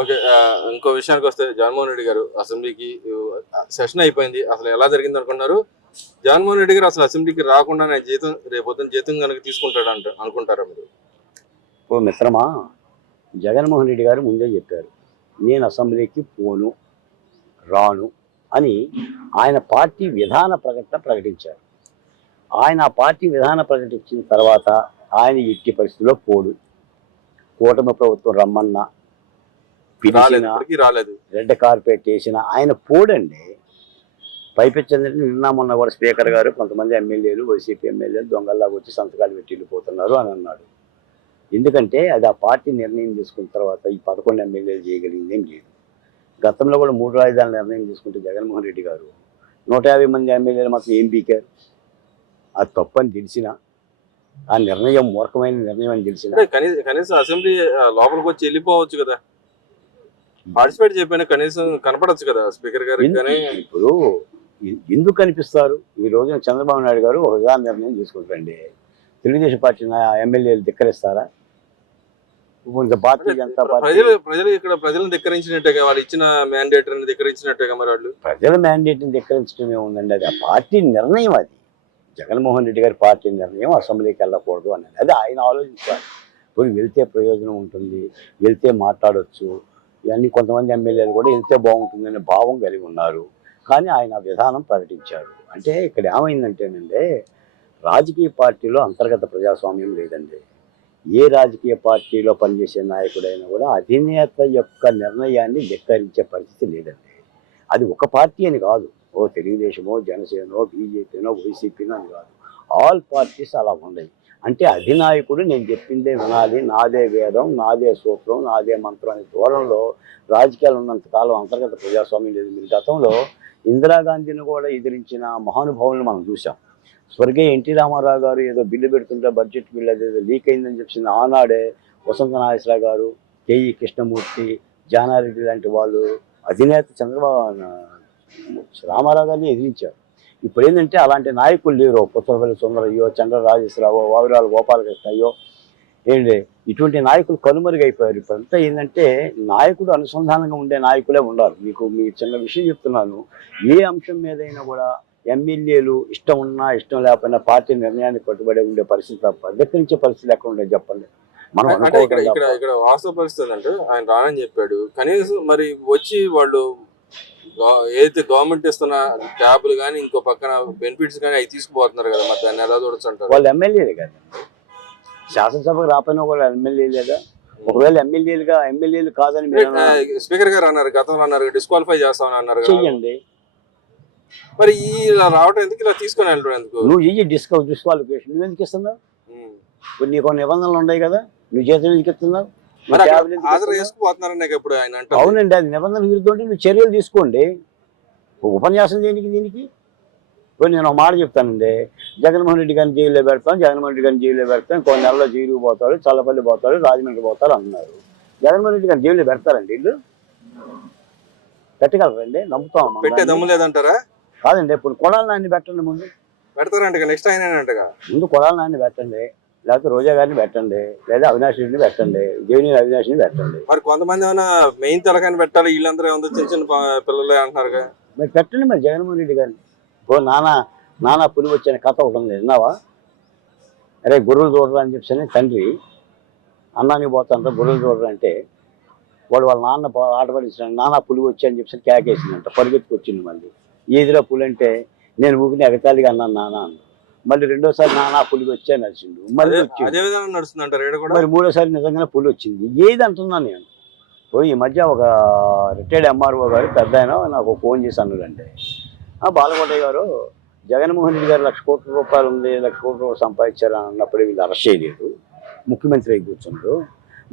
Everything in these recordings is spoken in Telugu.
ఓకే. ఇంకో విషయానికొస్తే జగన్మోహన్ రెడ్డి గారు అసెంబ్లీకి సెషన్ అయిపోయింది. అసలు ఎలా జరిగిందనుకున్నారు? జగన్మోహన్ రెడ్డి గారు అసలు అసెంబ్లీకి రాకుండానే రేపొద్దున జీతం గనుక తీసుకుంటాడంట అనుకుంటారా మీరు? ఓ మిత్రమా, జగన్మోహన్ రెడ్డి గారు ముందే చెప్పారు, నేను అసెంబ్లీకి పోను, రాను అని ఆయన పార్టీ విధాన ప్రకటన ప్రకటించారు. ఆయన ఆ పార్టీ విధాన ప్రకటించిన తర్వాత ఆయన ఎట్టి పరిస్థితుల్లో పోడు. కూటమి ప్రభుత్వం రమ్మన్నా, పిలిచిన, రాలేదు. రెడ్ కార్పెట్ వేసిన ఆయన పోడండి. పైపెచ్చిందంటే నిన్న మొన్న కూడా స్పీకర్ గారు కొంతమంది ఎమ్మెల్యేలు, వైసీపీ ఎమ్మెల్యేలు దొంగల్లాగా వచ్చి సంతకాలు పెట్టి వెళ్ళిపోతున్నారు అని అన్నాడు. ఎందుకంటే అది ఆ పార్టీ నిర్ణయం తీసుకున్న తర్వాత ఈ 11 ఎమ్మెల్యేలు చేయగలిగింది ఏం లేదు. గతంలో కూడా 3 రాజధానుల నిర్ణయం తీసుకుంటే జగన్మోహన్ రెడ్డి గారు 150 మంది ఎమ్మెల్యేలు మాత్రం ఏం పీకారు. అది తప్పని తెలిసిన, ఆ నిర్ణయం మూర్ఖమైన నిర్ణయం అని తెలిసిన కనీసం అసెంబ్లీ లోపలికి వచ్చి వెళ్ళిపోవచ్చు కదా, పార్టిసిపేట్ చేయకపోయినా కనీసం కనపడచ్చు కదా స్పీకర్ గారికి. ఇప్పుడు ఎందుకు కనిపిస్తారు? ఈ రోజున చంద్రబాబు నాయుడు గారు ఒక విధాన నిర్ణయం తీసుకుంటారండి, తెలుగుదేశం పార్టీ ఎమ్మెల్యేలు ధిక్కరిస్తారా? భారతీయ జనతా పార్టీ ప్రజలు ఇక్కడ ప్రజలను ధిక్కరించినట్టుగా, వాళ్ళు ఇచ్చిన మ్యాండేటరీని ధిక్కరించినట్టుగా మరి వాళ్ళు ప్రజల మ్యాండేట్ని ధిక్కరించడమే ఉందండి. అది ఆ పార్టీ నిర్ణయం. అది జగన్మోహన్ రెడ్డి గారి పార్టీ నిర్ణయం అసెంబ్లీకి వెళ్ళకూడదు అనేది. అది ఆయన ఆలోచించాలి. ఇప్పుడు వెళ్తే ప్రయోజనం ఉంటుంది, వెళ్తే మాట్లాడవచ్చు, ఇవన్నీ కొంతమంది ఎమ్మెల్యేలు కూడా వెళ్తే బాగుంటుందనే భావం కలిగి ఉన్నారు. కానీ ఆయన విధానం ప్రకటించారు. అంటే ఇక్కడ ఏమైందంటేనండి, రాజకీయ పార్టీలో అంతర్గత ప్రజాస్వామ్యం లేదండి. ఏ రాజకీయ పార్టీలో పనిచేసే నాయకుడైనా కూడా అధినేత యొక్క నిర్ణయాన్ని ధిక్కరించే పరిస్థితి లేదండి. అది ఒక పార్టీ అని కాదు, ఓ తెలుగుదేశమో, జనసేనో, బీజేపీనో, వైసీపీనో అని కాదు, ఆల్ పార్టీస్ అలా ఉన్నాయి. అంటే అధినాయకుడు నేను చెప్పిందే వినాలి, నాదే వేదం, నాదే సూత్రం, నాదే మంత్రం అనే దూరంలో రాజకీయాలు ఉన్నంతకాలం అంతర్గత ప్రజాస్వామ్యం లేదు. మీరు గతంలో ఇందిరాగాంధీని కూడా ఎదిరించిన మహానుభావులను మనం చూసాం. స్వర్గీయ ఎన్టీ రామారావు గారు ఏదో బిల్లు పెడుతుంటే బడ్జెట్ బిల్లు అదేదో లీక్ అయిందని చెప్పిన ఆనాడే వసంత నాగేశ్వరరావు గారు, కేఈ కృష్ణమూర్తి, జానారెడ్డి లాంటి వాళ్ళు అధినేత చంద్రబాబు రామారావు గారిని ఎదిరించారు. ఇప్పుడు ఏంటంటే అలాంటి నాయకులు లేరు. పుచ్చలపల్లి సుందరయ్యో, చంద్ర రాజేశ్వరరావు, వావిరాల గోపాలకృష్ణ అయ్యో ఏంటి, ఇటువంటి నాయకులు కనుమరుగైపోయారు. ఇప్పుడంతా ఏంటంటే నాయకుడు అనుసంధానంగా ఉండే నాయకులే ఉండాలి. మీ చిన్న విషయం చెప్తున్నాను, ఏ అంశం మీదైనా కూడా ఎమ్మెల్యేలు ఇష్టం ఉన్నా ఇష్టం లేకపోయినా పార్టీ నిర్ణయానికి కట్టుబడి ఉండే పరిస్థితి తప్ప ధిక్కరించే పరిస్థితి ఎక్కడ ఉండేది చెప్పండి. మనం ఇక్కడ వాస్తవ పరిస్థితి అంటే ఆయన రానని చెప్పాడు, కనీసం మరి వచ్చి వాళ్ళు ఏదైతే గవర్నమెంట్ ఇస్తున్న ట్యాబ్లు కానీ ఇంకో పక్కన బెనిఫిట్స్ కానీ అవి తీసుకుపోతున్నారు కదా, మరి దాన్ని ఎలా చూడొచ్చు అంటారు? వాళ్ళు ఎమ్మెల్యేలు కదా, శాసనసభకు రాపోయినా కూడా ఎమ్మెల్యేలేగా. ఒకవేళ ఎమ్మెల్యేలు కాదని స్పీకర్ గారు అన్నారు, గతంలో అన్నారు డిస్క్వాలిఫై చేస్తామని అన్నారు. చెయ్యండి. మరి ఇలా రావడం ఎందుకు, ఇలా తీసుకొని వెళ్ళడం ఎందుకు? నువ్వు చెయ్యి డిస్క్వాలిఫికేషన్. నువ్వు ఎందుకు ఇస్తున్నావు? ఇప్పుడు నీకు నిబంధనలు ఉన్నాయి కదా, నువ్వు చేతులు ఎందుకు ఇస్తున్నావు? అవునండి, అది నిబంధనలు విరుద్ధం. నువ్వు చర్యలు తీసుకోండి. ఉపన్యాసం దీనికి ఇప్పుడు నేను ఒక మాట చెప్తానండి, జగన్మోహన్ రెడ్డి గారిని జైల్లో పెడతాం, కొన్ని నెలల్లో జైలుకి పోతాడు, చల్లపల్లి పోతాడు, రాజమండ్రి పోతాడు అంటున్నారు. జగన్మోహన్ రెడ్డి గారిని జైల్లో పెడతారండి వీళ్ళు? పెట్టగలరండి? నమ్ముతాం. పెట్టే దమ్ము లేదంటారా? కాదండి, ఇప్పుడు కొడాల నాన్ని పెట్టండి, ముందు పెడతారంట, నెక్స్ట్ ఆయన ముందు కొడాల నాన్ని పెట్టండి, లేకపోతే రోజా గారిని పెట్టండి, లేదా అవినాష్ రెడ్డిని పెట్టండి, జేవీ అవినాష్ని పెట్టండి. మరి కొంతమంది ఏమైనా మెయిన్ తలకాయని పెట్టాలి, వీళ్ళందరూ ఏమో చిన్న చిన్న పిల్లలే అంటున్నారు. మరి పెట్టండి మరి జగన్మోహన్ రెడ్డి గారిని. ఇప్పుడు నానా పులి వచ్చిన కథ ఒకటి ఉంది, విన్నావా? అరే గొర్రెలు చూడరా అని చెప్పి తండ్రి అన్నానికి పోతాంట, గొర్రెలు చూడరా అంటే వాళ్ళ నాన్న ఆట పడించిన నానా పులి వచ్చి అని చెప్పి కేకేసిందంట, పరిగెత్తుకొచ్చింది. మళ్ళీ ఏదిరా పులి అంటే నేను ఊరికి ఎగతాళిగా అన్నాను నాన్న అన్న. మళ్ళీ రెండోసారి నానా పులికి వచ్చా నడిచిండు, మళ్ళీ వచ్చింది. మరి మూడోసారి నిజంగానే పులి వచ్చింది. ఏది అంటున్నాను నేను. ఈ మధ్య ఒక రిటైర్డ్ ఎంఆర్ఓ గారు పెద్ద ఆయన నాకు ఫోన్ చేసి అన్నాడంటే, బాలకోటయ్య గారు జగన్మోహన్ రెడ్డి గారు 1,00,00,000 కోట్ల రూపాయలు ఉంది, 1,00,00,000 కోట్ల రూపాయలు సంపాదించారు అన్నప్పుడే వీళ్ళు అరెస్ట్ చేయలేదు, ముఖ్యమంత్రి అయి కూర్చున్నారు.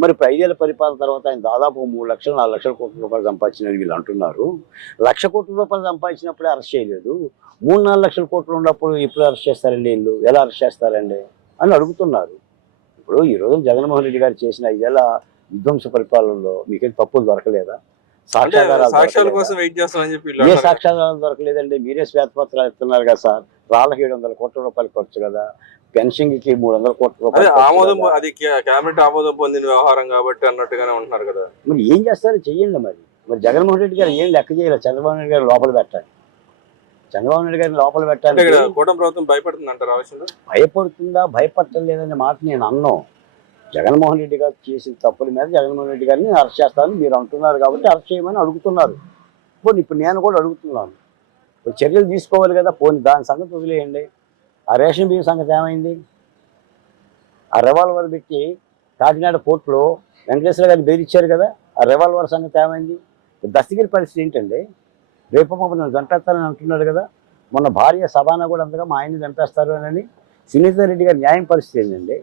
మరి 5 ఏళ్ల పరిపాలన తర్వాత ఆయన దాదాపు 3 లక్షలు 4 లక్షల కోట్ల రూపాయలు సంపాదించినది వీళ్ళు అంటున్నారు. 1,00,000 కోట్ల రూపాయలు సంపాదించినప్పుడే అరెస్ట్ చేయలేదు, 3-4 లక్షల కోట్లు ఉన్నప్పుడు ఎప్పుడు అరెస్ట్ చేస్తారండి వీళ్ళు? ఎలా అరెస్ట్ చేస్తారండి అని అడుగుతున్నారు. ఇప్పుడు ఈ రోజు జగన్మోహన్ రెడ్డి గారు చేసిన 5 ఏళ్ల విధ్వంస పరిపాలనలో మీకేం తప్పులు దొరకలేదా? సాక్ష్యాల కోసం వెయిట్ చేస్తామని చెప్పి ఏ సాక్ష్యాధారాలు దొరకలేదండి? మీరే శ్వేతపత్రాలు ఇస్తున్నారు కదా సార్. రాళ్ళకి 700 కోట్ల రూపాయలు ఖర్చు కదా, పెన్షన్కి 300 కోట్ల అదే రూపాయలు ఖర్చు ఆమోదం కదా. అది కేబినెట్ ఆమోదం పొందిన వ్యవహారం కాబట్టి అన్నట్టుగానే ఉంటున్నారు కదా. మరి ఏం చేస్తారో చెయ్యండి. మరి జగన్మోహన్ రెడ్డి గారు ఏం లెక్క చేయలేదు. చంద్రబాబు నాయుడు గారు లోపల పెట్టాలి. చంద్రబాబు నాయుడు గారిని లోపల అంటే పెట్టాలి. ఇక్కడ కూటమి ప్రభుత్వం భయపడుతుంది అంటారు ఆ విషయంలో. భయపడుతుందా భయపడలేదనే మాట నేను అన్నాను. జగన్మోహన్ రెడ్డి గారు చేసిన తప్పుల మీద జగన్మోహన్ రెడ్డి గారిని అరెస్ట్ చేస్తారని మీరు అంటున్నారు కాబట్టి అరెస్ట్ చేయమని అడుగుతున్నారు. పోనీ ఇప్పుడు నేను కూడా అడుగుతున్నాను. ఇప్పుడు చర్యలు తీసుకోవాలి కదా. పోనీ దాని సంగతి వదిలేయండి. ఆ రేషన్ బియ్యం సంగతి ఏమైంది? ఆ రివాల్వర్ పెట్టి కాకినాడ పోర్టులో వెంకటేశ్వర గారిని బెదిరించారు కదా. ఆ రివాల్వర్ సంగతి ఏమైంది? దస్తగిరి పరిస్థితి ఏంటండి? రేపు నన్ను చంపేస్తారని అంటున్నాడు కదా. మొన్న భార్య సభానా కూడా అంతగా మా ఆయన్ని చంపేస్తారు అని సునీత రెడ్డి గారి న్యాయం పరిస్థితి ఏంటండి?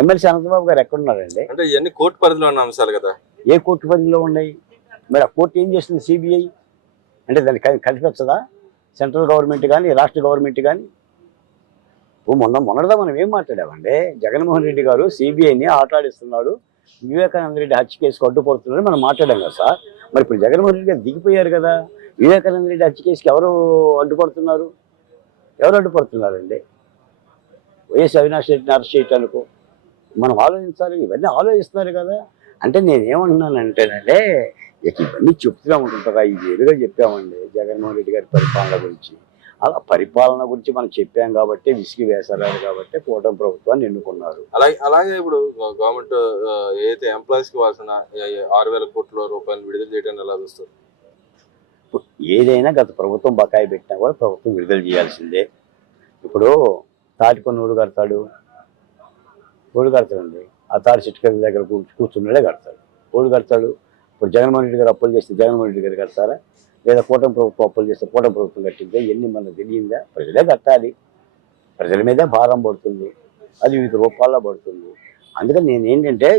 ఎమ్మెల్సీ అనంతబాబు గారు ఎక్కడున్నారండి? అంటే ఇవన్నీ కోర్టు పరిధిలో ఉన్న అంశాలు కదా. ఏ కోర్టు పరిధిలో ఉన్నాయి? మరి ఆ కోర్టు ఏం చేస్తుంది? సిబిఐ అంటే దాన్ని కల్పించదా? సెంట్రల్ గవర్నమెంట్ కానీ రాష్ట్ర గవర్నమెంట్ కానీ. మొన్నటిదా మనం ఏం మాట్లాడామండి? జగన్మోహన్ రెడ్డి గారు సిబిఐని ఆటాడిస్తున్నాడు, వివేకానంద రెడ్డి హత్య కేసుకు అడ్డుపడుతున్నాడు మనం మాట్లాడాం కదా సార్. మరి ఇప్పుడు జగన్మోహన్ రెడ్డి గారు దిగిపోయారు కదా. వివేకానంద రెడ్డి హత్య కేసుకి ఎవరు అడ్డుపడుతున్నారు? ఎవరు అడ్డుపడుతున్నారండి? వైఎస్ అవినాష్ రెడ్డిని అరెస్ట్ చేయటానికో మనం ఆలోచించాలి. ఇవన్నీ ఆలోచిస్తున్నారు కదా. అంటే నేనేమంటున్నానంటేనంటే ఇక ఇవన్నీ చెప్తూనే ఉంటుంటారా? ఇది ఏదుగా చెప్పామండి జగన్మోహన్ రెడ్డి గారి పరిపాలన గురించి. అలా పరిపాలన గురించి మనం చెప్పాం కాబట్టి విసిగి వేసారు కాబట్టి కూటమి ప్రభుత్వాన్ని ఎన్నుకున్నారు. అలాగే ఇప్పుడు గవర్నమెంట్ ఏదైతే ఎంప్లాయీస్ కి ఇవ్వాల్సిన 6,000 కోట్ల రూపాయలు విడుదల చేయడానికి ఎలా చూస్తారు? ఏదైనా గత ప్రభుత్వం బకాయి పెట్టినా కూడా ప్రభుత్వం విడుదల చేయాల్సిందే. ఇప్పుడు తాటికొని ఓడి కడతాడండి. ఆ తాటి చెట్టు దగ్గర కూర్చున్నాడే కడతాడు. ఓడి కడతాడు. ఇప్పుడు జగన్మోహన్ రెడ్డి గారు అప్పులు చేస్తే జగన్మోహన్ రెడ్డి గారు కడతారా? లేదా కూటమి ప్రభుత్వం అప్పులు చేస్తే కూటమి ప్రభుత్వం కట్టిందే? ఎన్ని మనకు తెలియదా? ప్రజలే కట్టాలి. ప్రజల మీదే భారం పడుతుంది. అది వివిధ రూపాల్లో పడుతుంది. అందుకని నేనేంటంటే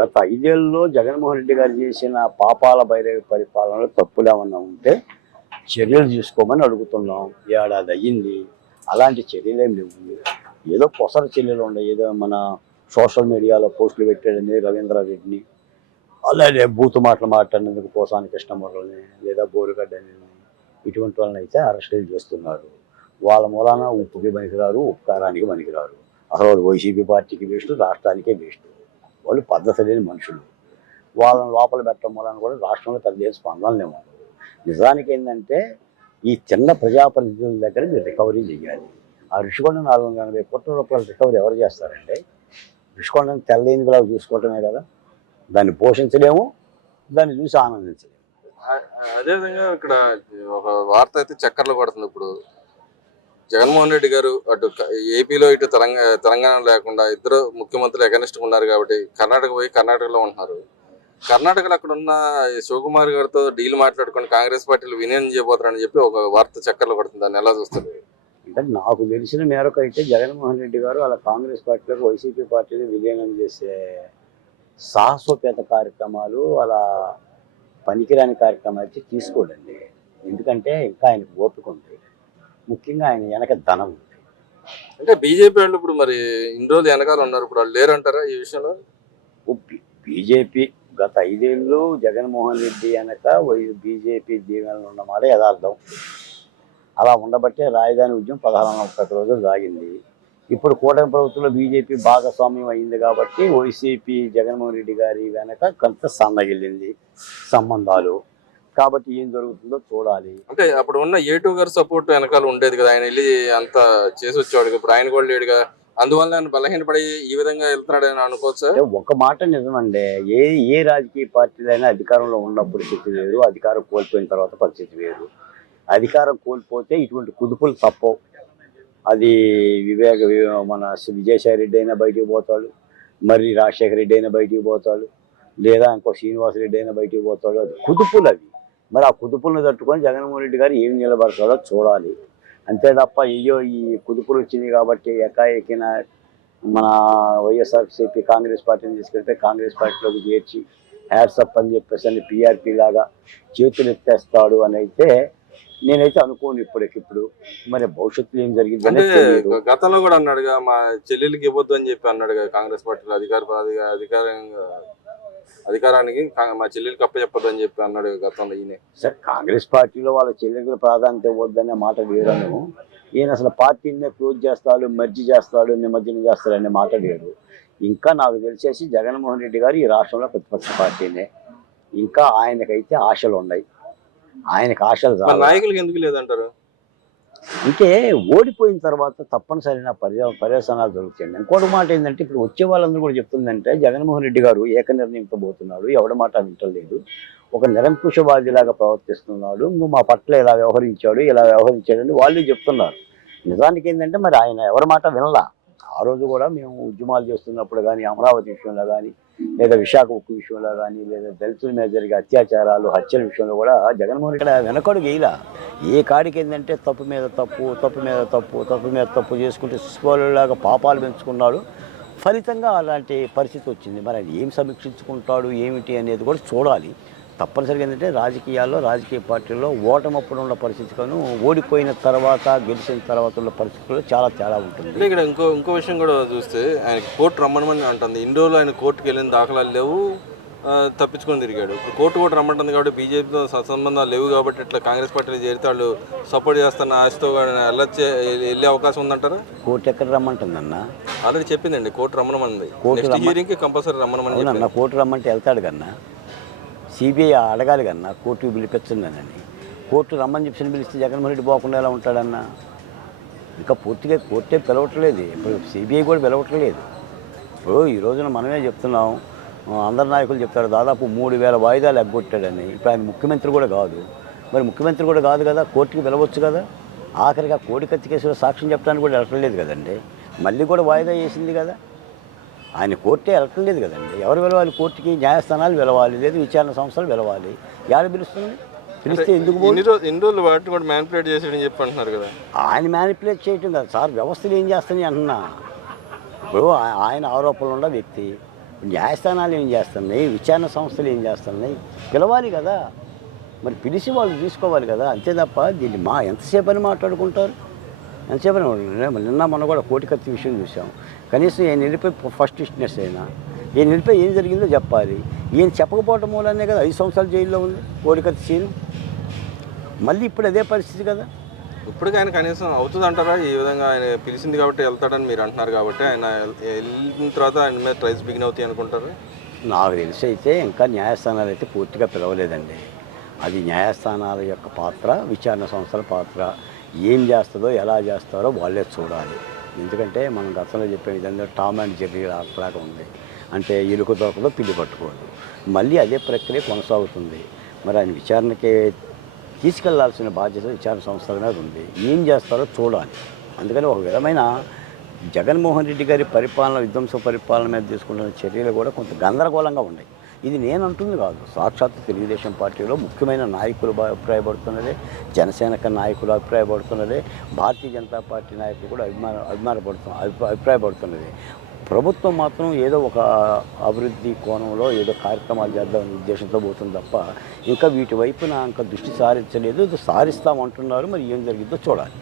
గత 5 ఏళ్ళలో జగన్మోహన్ రెడ్డి గారు చేసిన పాపాల భైరవి పరిపాలనలో తప్పులు ఏమన్నా ఉంటే చర్యలు తీసుకోమని అడుగుతున్నాం. ఏడాది అయ్యింది. అలాంటి చర్యలు ఏం లేవు. ఏదో పొసర చర్యలు ఉన్నాయి. ఏదో మన సోషల్ మీడియాలో పోస్టులు పెట్టాడని రవీంద్రారెడ్డిని, అలాగే బూతు మాటలు మాట్లాడినందుకు పోసాని కృష్ణమూర్లని లేదా బోరుగడ్డని ఇటువంటి వాళ్ళని అయితే అరెస్టులు చేస్తున్నారు. వాళ్ళ మూలాన ఉప్పుకి పనికిరారు, ఉపకారానికి పనికిరారు. అసలు వాళ్ళు వైసీపీ పార్టీకి వేస్ట్, రాష్ట్రానికే వేస్ట్. వాళ్ళు పద్ధతి లేని మనుషులు. వాళ్ళని లోపల పెట్టడం మూలాన కూడా రాష్ట్రంలో పెద్ద స్పందన లేవు. నిజానికి ఏంటంటే ఈ చిన్న ప్రజాప్రతినిధుల దగ్గర మీరు రికవరీ చేయాలి. ఆ ఋషికొండ 480 కోట్ల రూపాయల రికవరీ ఎవరు చేస్తారంటే? ఋషికొండని తెల్లేనిదిలా చూసుకోవటమే కదా. దాన్ని పోషించలేము, దాన్ని చూసి ఆనందించలేము. అదేవిధంగా ఇక్కడ ఒక వార్త అయితే చక్కర్లు పడుతుంది. ఇప్పుడు జగన్మోహన్ రెడ్డి గారు అటు ఏపీలో ఇటు తెలంగాణ లేకుండా ఇద్దరు ముఖ్యమంత్రులు ఎగనిస్ట్ ఉన్నారు కాబట్టి కర్ణాటక పోయి కర్ణాటకలో ఉంటున్నారు. కర్ణాటకలో అక్కడ ఉన్న శివకుమార్ గారితో డీల్ మాట్లాడుకొని కాంగ్రెస్ పార్టీలు విలీనం చేయబోతారని చెప్పి ఒక వార్త చక్కర్లు పడుతుంది. దాన్ని ఎలా చూస్తారు? అంటే నాకు తెలిసిన మేరకు అయితే జగన్మోహన్ రెడ్డి గారు అలా కాంగ్రెస్ పార్టీలకు వైసీపీ పార్టీని విలీనం చేసే సాహసోపేత కార్యక్రమాలు, అలా పనికిరాని కార్యక్రమాలు అయితే తీసుకోడండి. ఎందుకంటే ఇంకా ఆయనకు ఓపిక ఉంది. ముఖ్యంగా ఆయన వెనక ధనం ఉంది. అంటే బీజేపీ వాళ్ళు ఇప్పుడు మరి ఇన్ని రోజులు వెనకాల ఉన్నారు, ఇప్పుడు వాళ్ళు లేరంటారా ఈ విషయంలో? బీజేపీ గత 5 ఏళ్ళు జగన్మోహన్ రెడ్డి వెనక బీజేపీ దీవెనలు ఉన్నమాట యథార్థం. అలా ఉండబట్టే రాజధాని ఉద్యమం 1631 రోజులు సాగింది. ఇప్పుడు కూటమి ప్రభుత్వంలో బీజేపీ భాగస్వామ్యం అయింది కాబట్టి వైసీపీ జగన్మోహన్ రెడ్డి గారి వెనక కొంత సన్నగిల్లింది సంబంధాలు. కాబట్టి ఏం జరుగుతుందో చూడాలి. అంటే అప్పుడు ఉన్న A2 గారి సపోర్ట్ వెనకాల ఉండేది కదా, ఆయన వెళ్ళి అంత చేసి వచ్చేవాడు. ఇప్పుడు ఆయన కూడా లేడు కదా, అందువల్ల ఆయన బలహీనపడి ఈ విధంగా వెళ్తున్నాడు అని అనుకోవచ్చు. ఒక మాట నిజమండి. ఏ రాజకీయ పార్టీలైనా అధికారంలో ఉన్నప్పుడు స్థితి వేరు, అధికారం కోల్పోయిన తర్వాత పరిస్థితి వేరు. అధికారం కోల్పోతే ఇటువంటి కుదుపులు తప్పవు. అది మన విజయసాయి రెడ్డి అయినా బయటికి పోతాడు, మరి రాజశేఖర రెడ్డి అయినా బయటికి పోతాడు, లేదా ఇంకో శ్రీనివాసరెడ్డి అయినా బయటికి పోతాడు. అది కుదుపులు అవి. మరి ఆ కుదుపులను తట్టుకొని జగన్మోహన్ రెడ్డి గారు ఏం నిలబడతాడో చూడాలి. అంతే తప్ప అయ్యో ఈ కుదుపులు వచ్చినాయి కాబట్టి ఎకాఎకిన మన వైఎస్ఆర్సీపీ కాంగ్రెస్ పార్టీని తీసుకెళ్తే కాంగ్రెస్ పార్టీలోకి చేర్చి హ్యాట్సప్ అని చెప్పేసి అని పీఆర్పీ లాగా చేతులు ఎత్తేస్తాడు అని అయితే నేనైతే అనుకోను ఇప్పటికిప్పుడు. మరి భవిష్యత్తులో ఏం జరిగింది అంటే తెలియదు. గతంలో కూడా అన్నాడుగా, మా చెల్లెలకి ఇవ్వద్దు అని చెప్పి అన్నాడుగా కాంగ్రెస్ పార్టీలో అధికారంగా అధికారానికి మా చెల్లెలకి అప్పచెప్పదని చెప్పి అన్నాడు గతంలో ఈయన. సార్ కాంగ్రెస్ పార్టీలో వాళ్ళ చెల్లెలకు ప్రాధాన్యత ఇవ్వద్దనే మాట వేయడము, ఈయన అసలు పార్టీని క్లోజ్ చేస్తాడు, మర్జీ చేస్తాడు, నిమజ్జనం చేస్తాడు అనే మాట వేరు. ఇంకా నాకు తెలిసేసి జగన్మోహన్ రెడ్డి గారు ఈ రాష్ట్రంలో ప్రతిపక్ష పార్టీనే. ఇంకా ఆయనకైతే ఆశలు ఉన్నాయి. ఆయనకు ఆశలు మరి నాయకులకి ఎందుకు లేదంటారు? అంటే ఓడిపోయిన తర్వాత తప్పనిసరైన పర్యవసానాలు దొరుకుతాయండి. ఇంకోటి మాట ఏంటంటే ఇప్పుడు వచ్చే వాళ్ళందరూ కూడా చెప్తుందంటే జగన్మోహన్ రెడ్డి గారు ఏక నిర్ణయించబోతున్నాడు, ఎవడి మాట వింటలేదు, ఒక నిరంకుశవాదిలాగా ప్రవర్తిస్తున్నాడు, ఇంకో మా పట్ల ఇలా వ్యవహరించాడని వాళ్ళు చెప్తున్నారు. నిజానికి ఏంటంటే మరి ఆయన ఎవరి మాట వినలా. ఆ రోజు కూడా మేము ఉద్యమాలు చేస్తున్నప్పుడు కానీ, అమరావతి విషయంలో కానీ, లేదా విశాఖ ఉక్కు విషయంలో కానీ, లేదా దళితుల మీద జరిగే అత్యాచారాలు, హత్యల విషయంలో కూడా జగన్మోహన్ రెడ్డి వెనకడుగు వేయలా. ఏ కాడికి ఏంటంటే తప్పు మీద తప్పు చేసుకుంటే శిశువులాగా పాపాలు పెంచుకున్నాడు. ఫలితంగా అలాంటి పరిస్థితి వచ్చింది. మరి ఆయన ఏం సమీక్షించుకుంటాడు ఏమిటి అనేది కూడా చూడాలి. తప్పనిసరిగా ఏంటంటే రాజకీయాల్లో, రాజకీయ పార్టీల్లో ఓటమప్పుడు ఉన్న పరిస్థితి కానీ ఓడిపోయిన తర్వాత గెలిచిన తర్వాత ఉన్న పరిస్థితుల్లో చాలా తేడా ఉంటుంది. ఇక్కడ ఇంకో విషయం కూడా చూస్తే ఆయనకి కోర్టు రమ్మనమని అంటుంది. ఇన్ని రోజులు ఆయన కోర్టుకు వెళ్ళిన దాఖలాలు లేవు, తప్పించుకొని తిరిగాడు. ఇప్పుడు కోర్టు కూడా రమ్మంటుంది కాబట్టి బీజేపీతో సంబంధాలు లేవు కాబట్టి ఇట్లా కాంగ్రెస్ పార్టీలో చేరితే వాళ్ళు సపోర్ట్ చేస్తున్న ఆశతో వెళ్ళే అవకాశం ఉందంటారా? కోర్టు ఎక్కడ రమ్మంటుందన్న? ఆల్రెడీ చెప్పిందండి కోర్టు రమ్మనమంది. నెక్స్ట్ హియరింగ్కి కంపల్సరీ రమ్మనమని. అన్న కోర్టు రమ్మంటే వెళ్తాడు కన్నా, సిబిఐ అడగాలి కన్నా కోర్టుకు పిలిపించిందనని. కోర్టు రమ్మని చెప్పి పిలిస్తే జగన్మోహన్ రెడ్డి పోకుండా ఎలా ఉంటాడన్నా? ఇంకా పూర్తిగా కోర్టే పిలవట్లేదు, ఇప్పుడు సిబిఐ కూడా పిలవట్లేదు. ఇప్పుడు ఈ రోజున మనమే చెప్తున్నాం, అందరు నాయకులు చెప్తారు దాదాపు 3000 వాయిదాలు ఎగ్గొట్టాడని. ఇప్పుడు ఆయన ముఖ్యమంత్రి కూడా కాదు, మరి ముఖ్యమంత్రి కూడా కాదు కదా, కోర్టుకి పిలవచ్చు కదా. ఆఖరిగా కోడికత్తి కేసులో సాక్ష్యం చెప్పడానికి కూడా వెళ్ళట్లేదు కదండి, మళ్ళీ కూడా వాయిదా వేసింది కదా. ఆయన కోర్టే వెళ్ళట్లేదు కదండి. ఎవరు పిలవాలి కోర్టుకి? న్యాయస్థానాలు పిలవాలి, లేదు విచారణ సంస్థలు పిలవాలి. ఎవరు పిలుస్తుంది? పిలిస్తే ఎందుకు ఎన్ని రోజులు వాటిని కూడా మ్యానిపులేట్ చేసాడని చెప్పి అంటున్నారు కదా. ఆయన మ్యానిపులేట్ చేయటం కదా సార్, వ్యవస్థలు ఏం చేస్తాయి అంటున్నా. ఇప్పుడు ఆయన ఆరోపణలు ఉన్న వ్యక్తి, న్యాయస్థానాలు ఏం చేస్తున్నాయి, విచారణ సంస్థలు ఏం చేస్తున్నాయి, పిలవాలి కదా. మరి పిలిచి వాళ్ళు తీసుకోవాలి కదా, అంతే తప్ప దీన్ని ఎంతసేపు అని మాట్లాడుకుంటారు, ఎంతసేపు అని. నిన్న మొన్న కూడా కోటికత్తి విషయం చూసాం. కనీసం ఈయన వెళ్ళిపోయి ఫస్ట్ విట్నెస్ అయినా ఈయన వెళ్ళిపోయి ఏం జరిగిందో చెప్పాలి. ఈయన చెప్పకపోవటం మూలనే కదా 5 సంవత్సరాలు జైల్లో ఉంది కోడికత్తి సీను. మళ్ళీ ఇప్పుడు అదే పరిస్థితి కదా. ఇప్పటికీ ఆయన కనీసం అవుతుంది అంటారా? ఈ విధంగా ఆయన పిలిచింది కాబట్టి వెళ్తాడని మీరు అంటున్నారు కాబట్టి ఆయన వెళ్ళిన తర్వాత ఆయన మీద ట్రైల్స్ బిగిన్ అవుతాయి అనుకుంటారు? నాకు తెలిసి అయితే ఇంకా న్యాయస్థానాలు అయితే పూర్తిగా పిలవలేదండి. అది న్యాయస్థానాల యొక్క పాత్ర, విచారణ సంస్థల పాత్ర. ఏం చేస్తుందో ఎలా చేస్తారో వాళ్ళే చూడాలి. ఎందుకంటే మనం గతంలో చెప్పే విధంగా టామ్ అండ్ జెర్రీ లాగా ఉంది. అంటే ఎలుక దొరకదో పిల్లి పట్టుకోదు. మళ్ళీ అదే ప్రక్రియ కొనసాగుతుంది. మరి ఆయన విచారణకి తీసుకెళ్లాల్సిన బాధ్యత విచారణ సంస్థల మీద ఉంది. ఏం చేస్తారో చూడాలి. అందుకని ఒక విధమైన జగన్మోహన్ రెడ్డి గారి పరిపాలన, విధ్వంస పరిపాలన మీద తీసుకుంటున్న చర్యలు కూడా కొంత గందరగోళంగా ఉన్నాయి. ఇది నేను అంటుంది కాదు, సాక్షాత్తు తెలుగుదేశం పార్టీలో ముఖ్యమైన నాయకులు అభిప్రాయపడుతున్నదే, జనసేన నాయకులు అభిప్రాయపడుతున్నదే, భారతీయ జనతా పార్టీ నాయకులు కూడా అభిప్రాయపడుతున్నది. ప్రభుత్వం మాత్రం ఏదో ఒక అభివృద్ధి కోణంలో ఏదో కార్యక్రమాలు చేద్దామనే ఉద్దేశంతో పోతుంది తప్ప ఇంకా వీటి వైపున ఇంకా దృష్టి సారించలేదు. సారిస్తామంటున్నారు, మరి ఏం జరిగిందో చూడాలి.